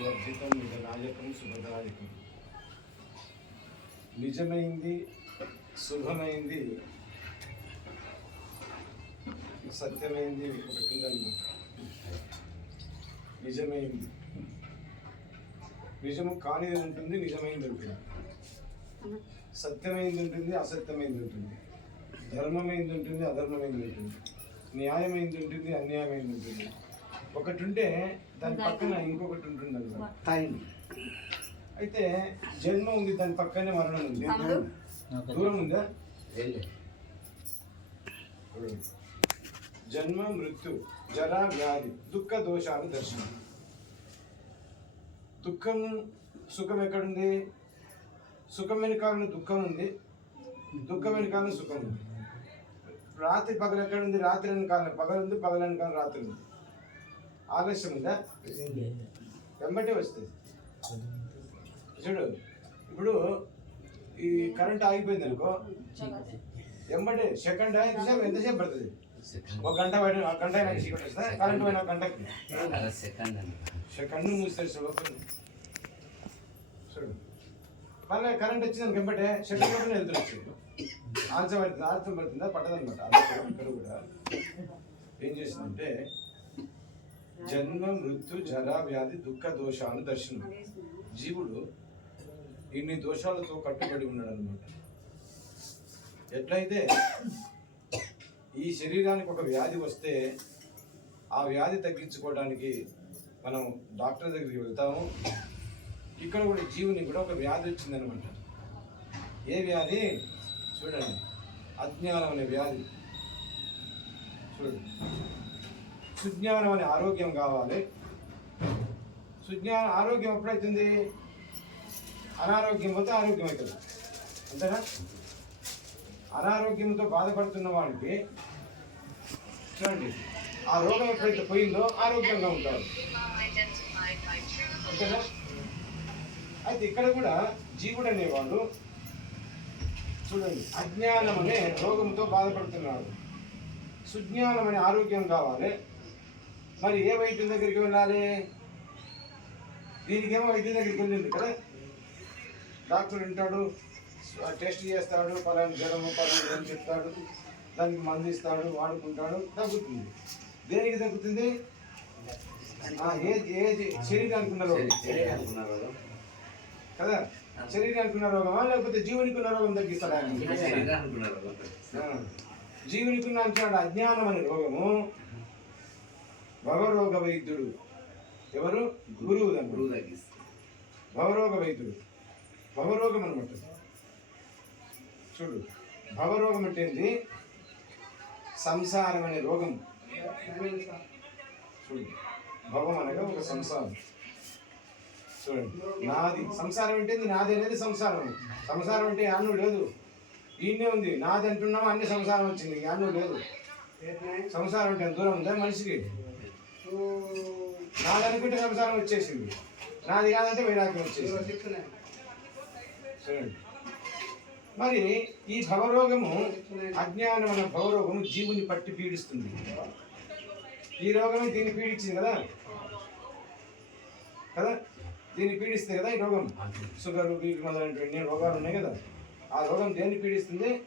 వర్జితం నిజ నాయకం శుభదాయకం నిజమైంది శుభమైంది సత్యమైంది ఒకటి ఉందన్నమాట నిజమైంది. నిజము కానిది ఉంటుంది నిజమైంది ఉంటుంది సత్యమైంది ఉంటుంది అసత్యమైంది ఉంటుంది. ధర్మమైంది ఉంటుంది అధర్మమైంది ఉంటుంది. న్యాయమైంది ఉంటుంది అన్యాయమైంది ఉంటుంది. ఒకటి ఉంటే దాని పక్కన ఇంకొకటి ఉంటుంది అన్నమాట టైం అయితే జన్మ ఉంది దాని పక్కనే మరణం ఉంది? దూరం ఉందా? జన్మ మృత్యు జర వ్యాధి దుఃఖ దోషాలు దర్శనం. దుఃఖం సుఖం ఎక్కడుంది? సుఖం వెనకాలను దుఃఖం ఉంది. దుఃఖం వెనకాలను సుఖం ఉంది. రాత్రి పగలు ఎక్కడుంది? రాత్రి వెనకాల పగలు ఉంది పగలు వెనకాల రాత్రి ఉంది. ఆలస్యం ఉందా? వెంబటే వస్తుంది. చూడు ఇప్పుడు ఈ కరెంట్ ఆగిపోయింది అనుకో వెంబటే సెకండ్ ఎంతసేపు ఎంతసేపు పడుతుంది? ఒక గంట పైన ఒక గంట వస్తుందా? కరెంట్ పోయిన గంటకి? సెకండ్ మూస్తే చూడు మళ్ళీ కరెంట్ వచ్చింది వెంబటే సెకండ్ పైన వెళ్తుంది ఆలస్యం పడుతుంది? ఆలస్యం పడుతుందా? పట్టదనమాట కూడా. ఏం చేసిందంటే జన్మ మృత్యు జరా వ్యాధి దుఃఖ దోషాలు దర్శనం జీవుడు ఇన్ని దోషాలతో కట్టుబడి ఉన్నాడు అనమాట ఎట్లయితే ఈ శరీరానికి ఒక వ్యాధి వస్తే ఆ వ్యాధి తగ్గించుకోవడానికి మనం డాక్టర్ దగ్గరికి వెళ్తాము. ఇక్కడ కూడా జీవుని కూడా ఒక వ్యాధి వచ్చిందనమాట ఏ వ్యాధి? చూడండి. అజ్ఞానం అనే వ్యాధి. చూడండి. సుజ్ఞానం అనే ఆరోగ్యం కావాలి. సుజ్ఞాన ఆరోగ్యం ఎప్పుడైతుంది? అనారోగ్యం పోతే ఆరోగ్యం అవుతుంది. అంతేనా? అనారోగ్యంతో బాధపడుతున్న వాడికి చూడండి ఆ రోగం ఎప్పుడైతే పోయిందో ఆరోగ్యంగా ఉంటారు అంతేనా? అయితే ఇక్కడ కూడా జీవుడు అనేవాడు చూడండి అజ్ఞానం అనే రోగంతో బాధపడుతున్నాడు. సుజ్ఞానం అనే ఆరోగ్యం కావాలి. మరి ఏ వైద్యం దగ్గరికి వెళ్ళాలి? దీనికేమో వైద్యం దగ్గరికి వెళ్ళింది కదా. డాక్టర్ వింటాడు టెస్ట్ చేస్తాడు పలానా జ్వరము పలానా జ్వరం చెప్తాడు దానికి మందు ఇస్తాడు వాడుకుంటాడు తగ్గుతుంది. దేనికి తగ్గుతుంది? ఏ ఏ శరీరానికి ఉన్న రోగం. కదా? శరీరానికి ఉన్న రోగమా? లేకపోతే జీవునికి ఉన్న రోగం తగ్గిస్తాడా? ఆయన? జీవునికి ఉన్న అంటున్నాడు అజ్ఞానం అనే రోగము. భవరోగ వైద్యుడు ఎవరు? గురువు గురువు తగ్గిస్తారు భవరోగ వైద్యుడు భవరోగం అనమాట చూడు భవరోగం అంటే ఏంటి సంసారం అనే రోగం. చూడు భవం అనగా ఒక సంసారం. చూడండి నాది. సంసారం అంటే నాది అనేది సంసారం. సంసారం అంటే అన్ను లేదు. ఈయనే ఉంది. నాది అంటున్నాము? అన్ని సంసారం వచ్చింది. అన్ను లేదు. సంసారం అంటే దూరం ఉందా? మనిషికి. నాది అనుకుంటే సంసారం వచ్చేసింది. నాది కాదంటే వైరాగ్యం వచ్చేసింది. చూడండి. మరి ఈ భవరోగము అజ్ఞానం అన్న భవరోగము జీవుని పట్టి పీడిస్తుంది. ఈ రోగమే దీన్ని పీడించింది కదా? కదా? దీన్ని పీడిస్తే కదా ఈ రోగం? షుగర్ బీపీ మొదలైనటువంటి రోగాలు ఉన్నాయి కదా. ఆ రోగం దేన్ని పీడిస్తుంది?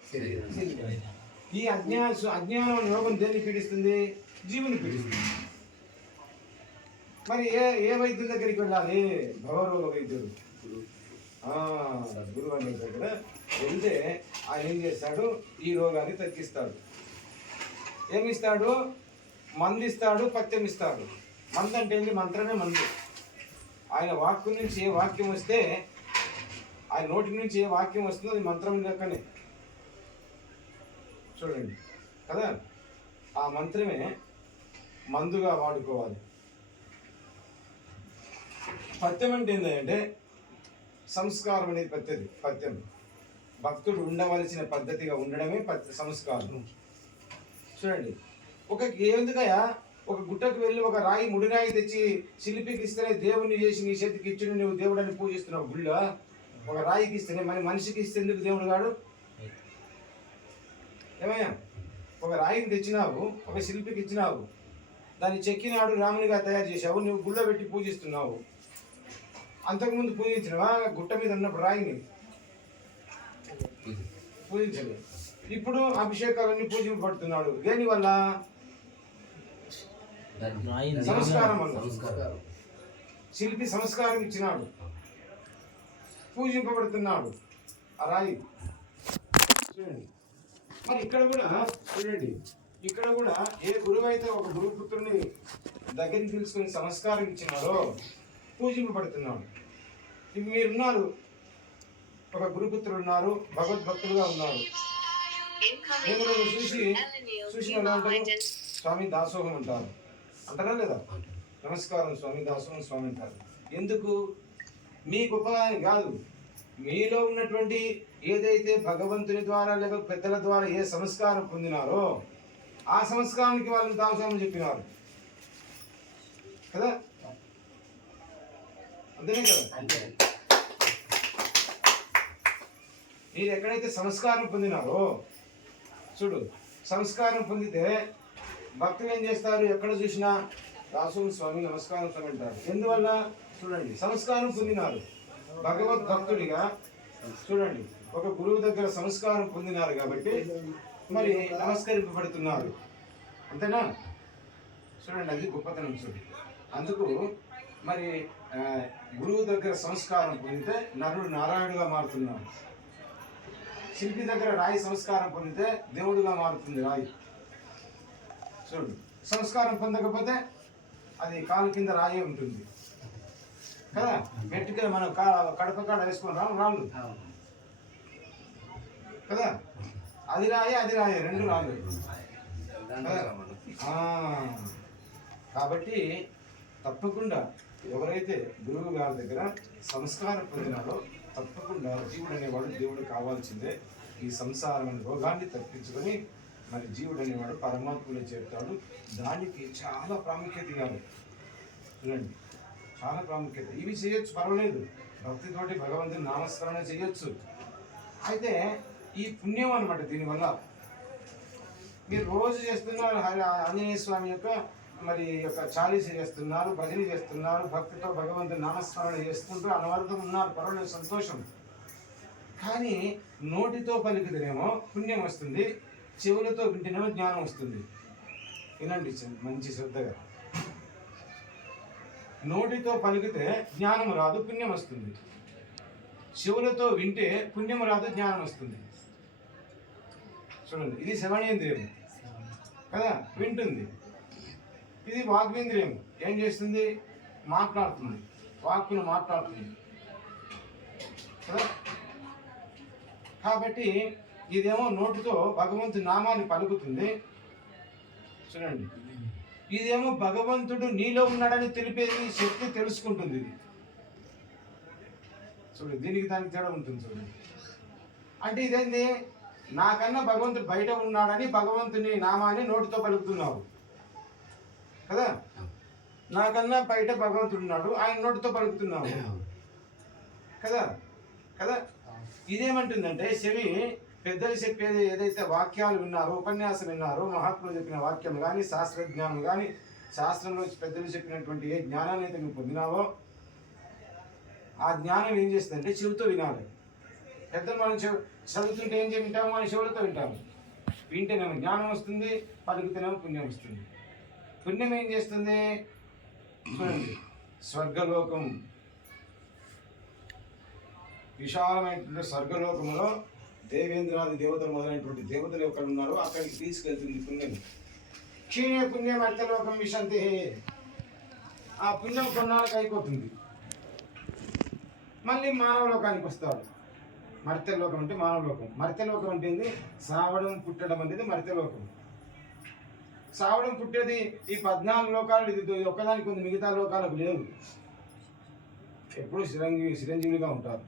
ఈ అజ్ఞాన అజ్ఞానం రోగం దేన్ని పీడిస్తుంది? జీవుని పీడిస్తుంది. మరి ఏ ఏ వైద్యుల దగ్గరికి వెళ్ళాలి? భవరోగ వైద్యుడు. గురువు అనే దగ్గర వెళ్తే ఆయన ఏం చేస్తాడు? ఈ రోగాన్ని తగ్గిస్తాడు. ఏమిస్తాడు? మందిస్తాడు పత్యం ఇస్తాడు మందు అంటే ఏంటి మంత్రమే మందు. ఆయన వాక్కు నుంచి ఏ వాక్యం వస్తే ఆయన నోటి నుంచి ఏ వాక్యం వస్తుందో అది మంత్రం లెక్కనే. చూడండి. కదా? ఆ మంత్రమే మందుగా వాడుకోవాలి. పత్యం అంటే ఏంటంటే సంస్కారం అనేది పద్ధతి పద్యం. భక్తుడు ఉండవలసిన పద్ధతిగా ఉండడమే పద్ధ సంస్కారం. చూడండి. ఒక ఎందుకయ్యా ఒక గుట్టకు వెళ్ళి ఒక రాయి ముడి రాయి తెచ్చి శిల్పికి ఇస్తేనే దేవుణ్ణి చేసి నీ చేతికి ఇచ్చిన నువ్వు దేవుడని పూజిస్తున్నావు గుళ్ళ. ఒక రాయికి ఇస్తేనే మరి మనిషికి ఇస్తే ఎందుకు దేవుడు కాడు? ఏమయ్యా? ఒక రాయిని తెచ్చినావు ఒక శిల్పికి ఇచ్చినావు. దాన్ని చెక్కినాడు రామునిగా తయారు చేశావు నువ్వు గుళ్ళో పెట్టి పూజిస్తున్నావు. అంతకుముందు పూజించినవా? గుట్ట మీద ఉన్నప్పుడు రాయిని. పూజ పూజించలేదు ఇప్పుడు అభిషేకాలన్నీ పూజింపబడుతున్నాడు దేనివల్ల దాన్ని- రాయి సంస్కారం వల్ల. సంస్కారం. శిల్పి సంస్కారం ఇచ్చినాడు. పూజింపబడుతున్నాడు. ఆ రాయి. చూడండి. మరి ఇక్కడ కూడా చూడండి. ఇక్కడ కూడా ఏ గురువు అయితే ఒక గురుపుత్రుని దగ్గరికి తీసుకొని సంస్కారం ఇచ్చినారో పూజింపబడుతున్నాడు. మీరున్నారు. ఒక గురుపుత్రులు ఉన్నారు భగవద్భక్తులుగా ఉన్నారు. నేను చూసి చూసిన స్వామి దాసోహం అంటారు. అంటారా లేదా? నమస్కారం స్వామి దాసోహం స్వామి అంటారు. ఎందుకు? మీ గొప్పదాని కాదు. మీలో ఉన్నటువంటి ఏదైతే భగవంతుని ద్వారా లేక పెద్దల ద్వారా ఏ సంస్కారం పొందినారో ఆ సంస్కారానికి వాళ్ళని దాసోహం చెప్పినారు. కదా? అంతేనే కదా అంతే మీరు ఎక్కడైతే సంస్కారం పొందినారో చూడు సంస్కారం పొందితే భక్తులు ఏం చేస్తారు? ఎక్కడ చూసినా దాసు స్వామి నమస్కారం స్వామి అంటారు. ఎందువల్ల? చూడండి సంస్కారం పొందినారు. భగవద్ భక్తుడిగా చూడండి ఒక గురువు దగ్గర సంస్కారం పొందినారు కాబట్టి మరి నమస్కరింపబడుతున్నారు. అంతేనా? చూడండి అది గొప్పతనం చూడండి అందుకు మరి గురువు దగ్గర సంస్కారం పొందితే నరుడు నారాయణుడుగా మారుతున్నాడు. శిల్పి దగ్గర రాయి సంస్కారం పొందితే దేవుడుగా మారుతుంది రాయి. చూడు సంస్కారం పొందకపోతే అది కాలు కింద రాయే ఉంటుంది. కదా? మెట్టుగా మనం కా కడప కాడ వేసుకొని రాము రాళ్ళు. కదా? అది రాయే అది రాయే రెండు రాళ్ళు. కాబట్టి తప్పకుండా ఎవరైతే గురువు గారి దగ్గర సంస్కారం పొందినారో తప్పకుండా జీవుడు అనేవాడు దేవుడు కావాల్సిందే. ఈ సంసారమైన రోగాన్ని తప్పించుకొని మరి జీవుడు అనేవాడు పరమాత్మలో చేరుతాడు. దానికి చాలా ప్రాముఖ్యత ఇవ్వాలి. చూడండి చాలా ప్రాముఖ్యత. ఇవి చేయొచ్చు పర్వాలేదు. భక్తితోటి భగవంతుని నామస్మరణ చేయొచ్చు. అయితే ఈ పుణ్యం అనమాట దీనివల్ల. మీరు రోజు చేస్తున్నారు ఆంజనేయ స్వామి యొక్క మరి యొక్క చాలీస చేస్తున్నారు భజన చేస్తున్నారు భక్తితో భగవంతుని నామస్మరణ చేసుకుంటూ అనవరతం ఉన్నారు. పర్వాలేదు సంతోషం. కానీ నోటితో పలికితేనేమో పుణ్యం వస్తుంది చెవులతో వింటేనేమో జ్ఞానం వస్తుంది. వినండి మంచి శ్రద్ధగా. నోటితో పలికితే జ్ఞానం రాదు పుణ్యం వస్తుంది. చెవులతో వింటే పుణ్యం రాదు జ్ఞానం వస్తుంది. చూడండి ఇది శ్రవణేంద్రియం. కదా? వింటుంది. ఇది వాగ్వేంద్రియం. ఏం చేస్తుంది? మాట్లాడుతుంది. వాక్కును మాట్లాడుతుంది. కాబట్టి ఇదేమో నోటితో భగవంతు నామాన్ని పలుకుతుంది. చూడండి. ఇదేమో భగవంతుడు నీలో ఉన్నాడని తెలిపేది శక్తి తెలుసుకుంటుంది ఇది. చూడండి దీనికి దానికి తేడా ఉంటుంది చూడండి. అంటే ఇదేంది? నాకన్నా భగవంతుడు బయట ఉన్నాడని భగవంతుని నామాన్ని నోటితో పలుకుతున్నావు. కదా? నాకన్నా బయట భగవంతుడు ఉన్నాడు ఆయన నోటితో పలుకుతున్నావు. కదా? కదా? ఇదేమంటుందంటే చెవి పెద్దలు చెప్పేది ఏదైతే వాక్యాలు విన్నారో ఉపన్యాసం విన్నారో మహాత్ములు చెప్పిన వాక్యం కానీ శాస్త్రజ్ఞానం కానీ శాస్త్రంలో పెద్దలు చెప్పినటువంటి ఏ జ్ఞానాన్ని అయితే నువ్వు పొందినావో ఆ జ్ఞానం ఏం చేస్తుందంటే చెవితో వినాలి. పెద్దలు మనం చదువుతుంటే ఏం చేసి వింటాము మన చెవులతో వింటాము? వింటేనేమో జ్ఞానం వస్తుంది పలుకుతేనేమో పుణ్యం వస్తుంది. పుణ్యం ఏం చేస్తుంది? స్వర్గలోకం. విశాలమైనటువంటి స్వర్గలోకంలో దేవేంద్రాది దేవతలు మొదలైనటువంటి దేవతలు ఎక్కడ ఉన్నారో అక్కడికి తీసుకెళ్తుంది పుణ్యం. క్షీణే పుణ్యం అర్థలోకం విశంతి. ఆ పుణ్యం కొన్నాళ్ళకి అయిపోతుంది. మళ్ళీ మానవలోకానికి వస్తాడు మర్త్యలోకం అంటే మానవలోకం. మర్త్యలోకం అంటే సావడం పుట్టడం అనేది మర్త్యలోకం. సావడం పుట్టేది ఈ పద్నాలుగు లోకాలు ఇది ఒక్కదానికి ఉంది మిగతా లోకాలకు లేదు ఎప్పుడు చిరంజీవి చిరంజీవిగా ఉంటారు.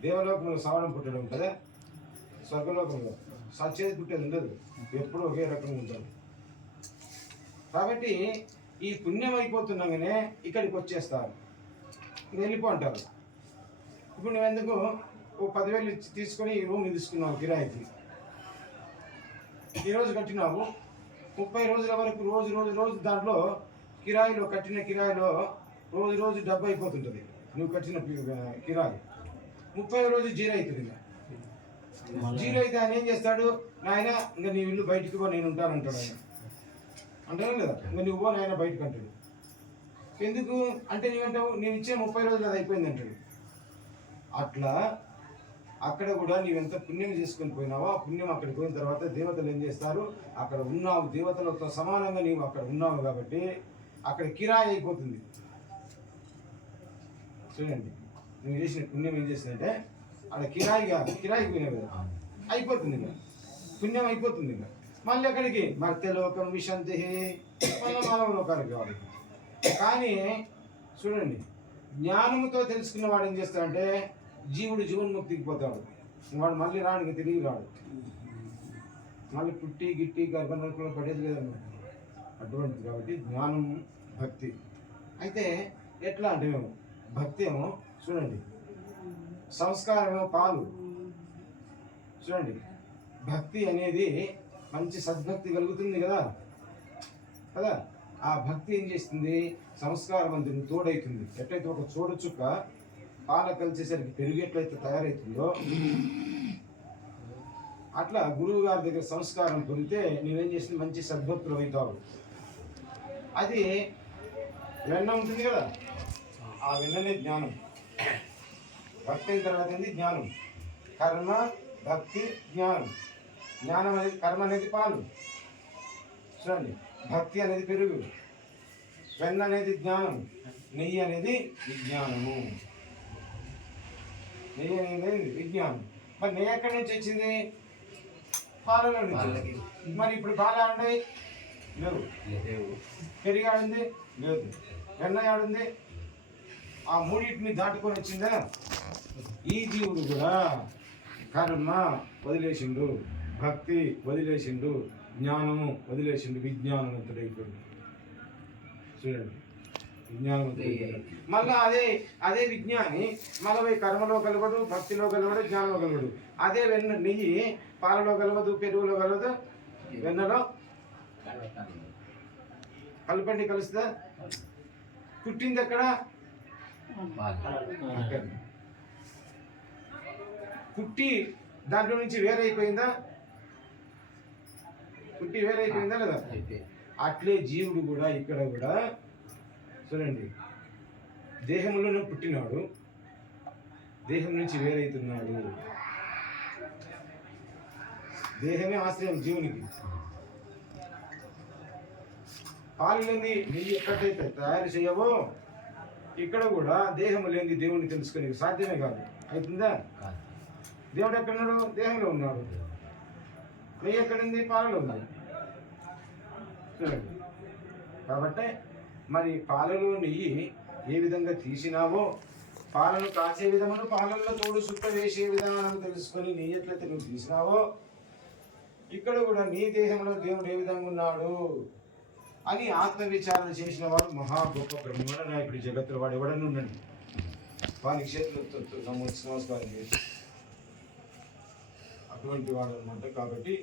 దేవలోకంలో సావడం పుట్టడం కదా? స్వర్గలోకంలో. సచ్చేది పుట్టేది ఉండదు. ఎప్పుడు ఒకే రకంగా ఉంటారు. కాబట్టి ఈ పుణ్యం అయిపోతుండగానే ఇక్కడికి వచ్చేస్తారు. వెళ్ళిపో అంటారు. ఇప్పుడు నువ్వు ఎందుకు ఓ పదివేలు ఇచ్చి తీసుకొని ఈ రూమ్ తీసుకున్నావు కిరాయికి? ఈరోజు కట్టినావు. ముప్పై రోజుల వరకు రోజు రోజు రోజు దాంట్లో కిరాయిలో కట్టిన కిరాయిలో రోజు రోజు డబ్బు అయిపోతుంటుంది. నువ్వు కట్టిన కిరాయి. ముప్పై రోజు జీరో అవుతుంది. జీరో అయితే ఆయన ఏం చేస్తాడు? నాయన ఇంకా నీ ఇల్లు బయటికి పో నేను ఉంటాను అంటాడు ఆయన. అంటారా లేదా? ఇంకా నువ్వు పో నాయన బయటకు అంటాడు. ఎందుకు? అంటే నీవంటావు నేను ఇచ్చే ముప్పై రోజులు అది అయిపోయింది అంటాడు. అట్లా అక్కడ కూడా నీవెంత పుణ్యం చేసుకొని పోయినావో ఆ పుణ్యం అక్కడికి పోయిన తర్వాత దేవతలు ఏం చేస్తారు? అక్కడ ఉన్నావు దేవతలతో సమానంగా నీవు అక్కడ ఉన్నావు కాబట్టి అక్కడ కిరాయి అయిపోతుంది. చూడండి నువ్వు చేసిన పుణ్యం ఏం చేసిందంటే అక్కడ కిరాయి కాదు కిరాయి పోయినావు కదా. అయిపోతుంది ఇంకా. పుణ్యం అయిపోతుంది ఇంకా. మళ్ళీ అక్కడికి మర్త్యలోకం విశంతి మళ్ళీ మానవ లోకానికి కావాలి కానీ చూడండి జ్ఞానముతో తెలుసుకున్న వాడు ఏం చేస్తాడంటే జీవుడు జీవన్ముక్తికి పోతాడు. వాడు మళ్ళీ రానికి తిరిగి రాడు. మళ్ళీ పుట్టి గిట్టి గర్భనరకంలో పడేది లేదన్నమాట. అటువంటిది కాబట్టి జ్ఞానం భక్తి. అయితే ఎట్లా అంటే మేము భక్తి ఏమో చూడండి. సంస్కారమేమో పాలు. చూడండి. భక్తి అనేది మంచి సద్భక్తి కలుగుతుంది కదా? కదా? ఆ భక్తి ఏం చేస్తుంది? సంస్కారవంతుని తోడైతుంది. ఎట్లయితే ఒక చూడచుక్క పాల కలిసేసరికి పెరుగు ఎట్లయితే తయారవుతుందో అట్లా గురువు గారి దగ్గర సంస్కారం పొందితే నువ్వేం చేసింది మంచి సద్భక్తులు అవుతావు. అది వెన్న ఉంటుంది కదా? ఆ వెన్ననే జ్ఞానం. భక్తి అయిన తర్వాత ఏంది? జ్ఞానం. కర్మ భక్తి జ్ఞానం. జ్ఞానం అనేది కర్మ అనేది పాలు. చూడండి. భక్తి అనేది పెరుగు. వెన్న అనేది జ్ఞానం. నెయ్యి అనేది విజ్ఞానము. నెయ్యి అనేది విజ్ఞానం. మరి నెయ్యి ఎక్కడి నుంచి వచ్చింది? పాలలో నుంచి. మరి ఇప్పుడు పాలు ఆడండి లేవు. లేవు. పెరిగి ఆడింది లేదు. వెన్న ఆడింది ఆ మూడింటిని దాటుకొని వచ్చిందా? ఈ జీవుడు కూడా కర్మ వదిలేసిండు భక్తి వదిలేసిండు జ్ఞానము వదిలేసిండు విజ్ఞానవంతుడైపోయాడు. చూడండి. మళ్ళా అదే అదే విజ్ఞాని మళ్ళీ పోయి కర్మలో కలవడు భక్తిలో కలవడు జ్ఞానంలో కలవడు. అదే వెన్న నెయ్యి పాలలో కలవదు పెరుగులో కలవదు వెన్నలో కలపండి కలుస్తుందా? పుట్టింది ఎక్కడ. పుట్టి దాంట్లో నుంచి వేరైపోయిందా? పుట్టి వేరైపోయిందా లేదా? అయితే అట్లే జీవుడు కూడా ఇక్కడ కూడా చూడండి. దేహంలోనే పుట్టినాడు. దేహం నుంచి వేరైతున్నాడు. దేహమే ఆశ్రయం జీవునికి. పాలు లేని నెయ్యి ఎక్కడైతే తయారు చేయవో ఇక్కడ కూడా దేహం లేని దేవుణ్ణి తెలుసుకునే సాధ్యమే కాదు. అవుతుందా కాదు. దేవుడు ఎక్కడున్నాడు? దేహంలో ఉన్నాడు. నెయ్యి ఎక్కడుంది? పాలలో ఉంది చూడండి. కాబట్టి మరి పాలలో నెయ్యి ఏ విధంగా తీసినావో పాలను కాచే విధమును పాలల్లో తోడు సుక్క వేసే విధానం తెలుసుకొని నీ ఎట్లయితే నువ్వు తీసినావో ఇక్కడ కూడా నీ దేహంలో దేవుడు ఏ విధంగా ఉన్నాడు అని ఆత్మవిచారణ చేసిన వాడు మహా గొప్ప బ్రహ్మణ నాయకుడు జగత్తులో వాడు ఎవడని ఉండండి వాని క్షేత్రులు నమస్కారం చేసి. అటువంటి వాడు అనమాట కాబట్టి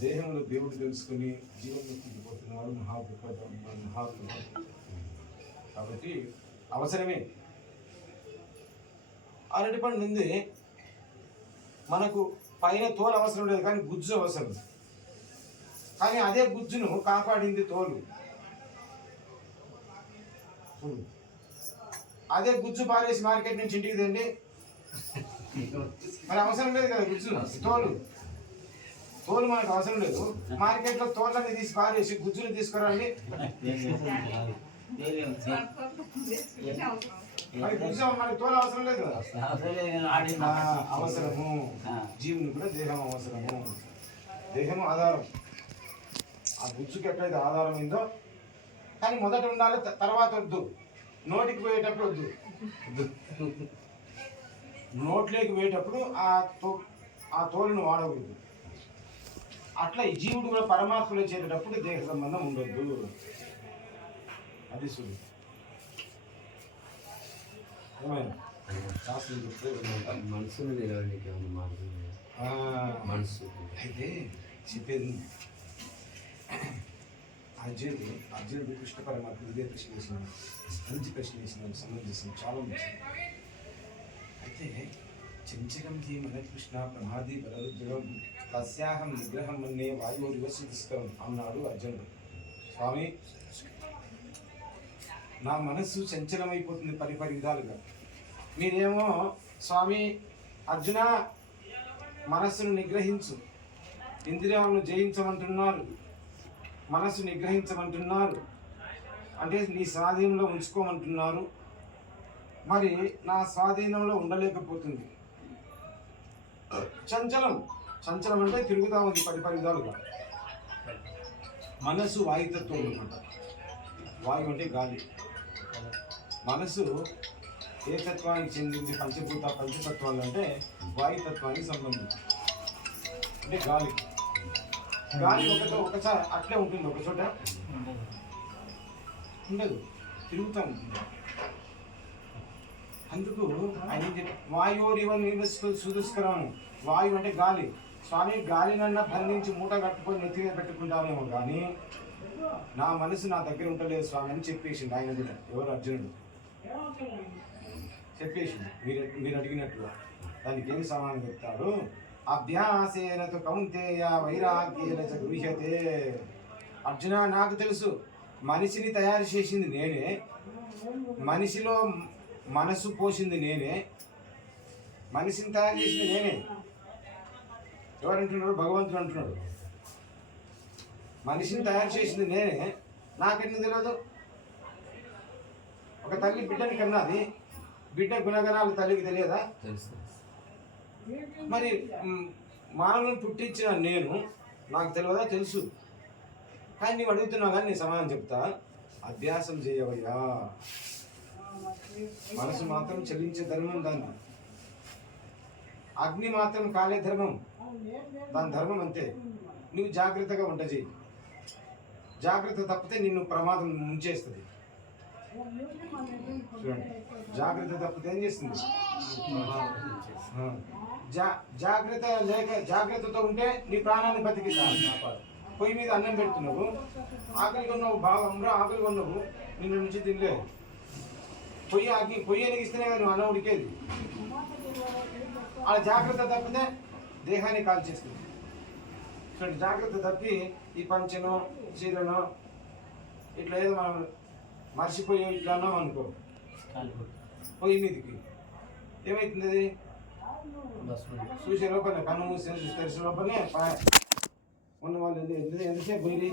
దేహంలో దేవుడు తెలుసుకుని జీవన్ముక్తికి పోతున్నవాడు మహా గొప్ప మహా కాబట్టి అవసరమే. అరటి పండు ఉంది. మనకు పైన తోలు అవసరం లేదు కానీ గుజ్జు అవసరం. కానీ అదే గుజ్జును కాపాడింది తోలు. అదే గుజ్జు పారేసి మార్కెట్ నుంచి ఇంటికి తెండి. మరి అవసరం లేదు కదా గుజ్జు తోలు. తోలు మనకు అవసరం లేదు. మార్కెట్లో తోళ్ళని తీసి పారేసి గుజ్జుని తీసుకురండి. అవసరం లేదు అవసరము జీవుని కూడా దేహం అవసరము. దేహము ఆధారం. ఆ గుజ్జుకి ఎట్లయితే ఆధారం అయిందో కానీ మొదట ఉండాలి తర్వాత వద్దు. నోటికి పోయేటప్పుడు వద్దు. నోట్లోకి పోయేటప్పుడు ఆ తో ఆ తోలును వాడకూడదు. అట్లా ఈ జీవుడు కూడా పరమాత్మలో చేరేటప్పుడు దేహ సంబంధం ఉండొద్దు. అది చూడు ఏమైంది? శాస్త్రం చెప్తే విన్నాం. మనసును నిలవడానికి ఏమన్నా మార్గం లేదా? ఆ, మనసు అయితే చెప్పేది ఉంది. అర్జునుడు అర్జునుడు కృష్ణ పరమాత్మ ఇదే ప్రశ్న వేసినాడు మంచి ప్రశ్న వేసినాడు సంబంధించిన చాలా మంచి అయితే చంచలం హి మనకృష్ణ ప్రమాది బలరుద్రం తస్యాహం నిగ్రహం అనే వాయువు వివసిస్తాం అన్నాడు అర్జునుడు స్వామి నా మనస్సు చంచలమైపోతుంది పరిపరి విధాలుగా. మీరేమో స్వామి అర్జున మనస్సును నిగ్రహించు. ఇంద్రియాలను జయించమంటున్నారు. మనస్సు నిగ్రహించమంటున్నారు. అంటే నీ స్వాధీనంలో ఉంచుకోమంటున్నారు. మరి నా స్వాధీనంలో ఉండలేకపోతుంది. చంచలం. చంచలం అంటే తిరుగుతా ఉంది పది పది విధాలుగా. మనసు వాయుతత్వం అనమాట వాయువు అంటే గాలి. మనసు ఏ తత్వానికి చెందింది పంచభూత పంచతత్వాలు అంటే వాయుతత్వానికి సంబంధించి అంటే గాలి. గాలి ఒకటో ఒకసారి అట్లే ఉంటుంది ఒక చోట. ఉండదు. తిరుగుతూ. ఉంటుంది అందుకు ఆయన చెప్ప- వాయువురివ వాయువు అంటే గాలి. స్వామి గాలినన్నా బంధించి మూట కట్టుకొని నెత్తి పెట్టుకుంటామేమో కానీ నా మనసు నా దగ్గర ఉండలేదు స్వామి అని చెప్పేసిండు ఆయన కూడా ఎవరు? అర్జునుడు. చెప్పేసిండు. మీరు మీరు అడిగినట్లు దానికి ఏమి సమానం చెప్తాడు? అభ్యాసేనతో కౌంతేయ వైరాగ్యేన గృహ్యతే. అర్జున నాకు తెలుసు. మనిషిని తయారు చేసింది నేనే. మనిషిలో మనసు పోసింది నేనే. మనిషిని తయారు చేసింది నేనే. ఎవరంటున్నాడు భగవంతుడు అంటున్నాడు. మనిషిని తయారు చేసింది నేనే. నాకెందుకు తెలియదు ఒక తల్లి బిడ్డని కన్నది బిడ్డ గుణగణాలు తల్లికి తెలియదా? తెలుసు. మరి మానవుని పుట్టించిన నేను నాకు తెలియదా తెలుసు. కానీ నీవు అడుగుతున్నావు కానీ నేను సమాధానం చెప్తా. అభ్యాసం చేయవయ్యా. మనసు మాత్రం చెల్లించే ధర్మం దాన్ని. అగ్ని మాత్రం కాలే ధర్మం. దాని ధర్మం అంతే. నువ్వు జాగ్రత్తగా వంట చేయి జాగ్రత్త తప్పితే నిన్ను ప్రమాదం ముంచేస్తుంది. చూడండి. జాగ్రత్త తప్పితే ఏం చేస్తుంది. జా జాగ్రత్త లేక జాగ్రత్తతో ఉంటే నీ ప్రాణాన్ని బతికిస్తాను. పొయ్యి మీద అన్నం పెడుతున్నావు. ఆకలి కొన్నావు బాగా అమ్రా ఆకలి కొన్నావు నిన్న నుంచి తినలేదు. పొయ్యి ఆకి పొయ్యి వెలిగిస్తేనే కదా నువ్వు అన్నం ఉడికేది. అలా జాగ్రత్త తప్పితే దేహాన్ని కాల్చేస్తుంది. ఇటువంటి జాగ్రత్త తప్పి ఈ పంచను చీరను ఇట్లా ఏదో మనం మర్చిపోయి ఇట్లా అనుకో. పొయ్యి మీదకి. ఏమవుతుంది అది? చూసే లోపలే కన్ను మూసి తెరిసే లోపలనే ఉన్న వాళ్ళు ఎందు- ఎంతసేపు పోయి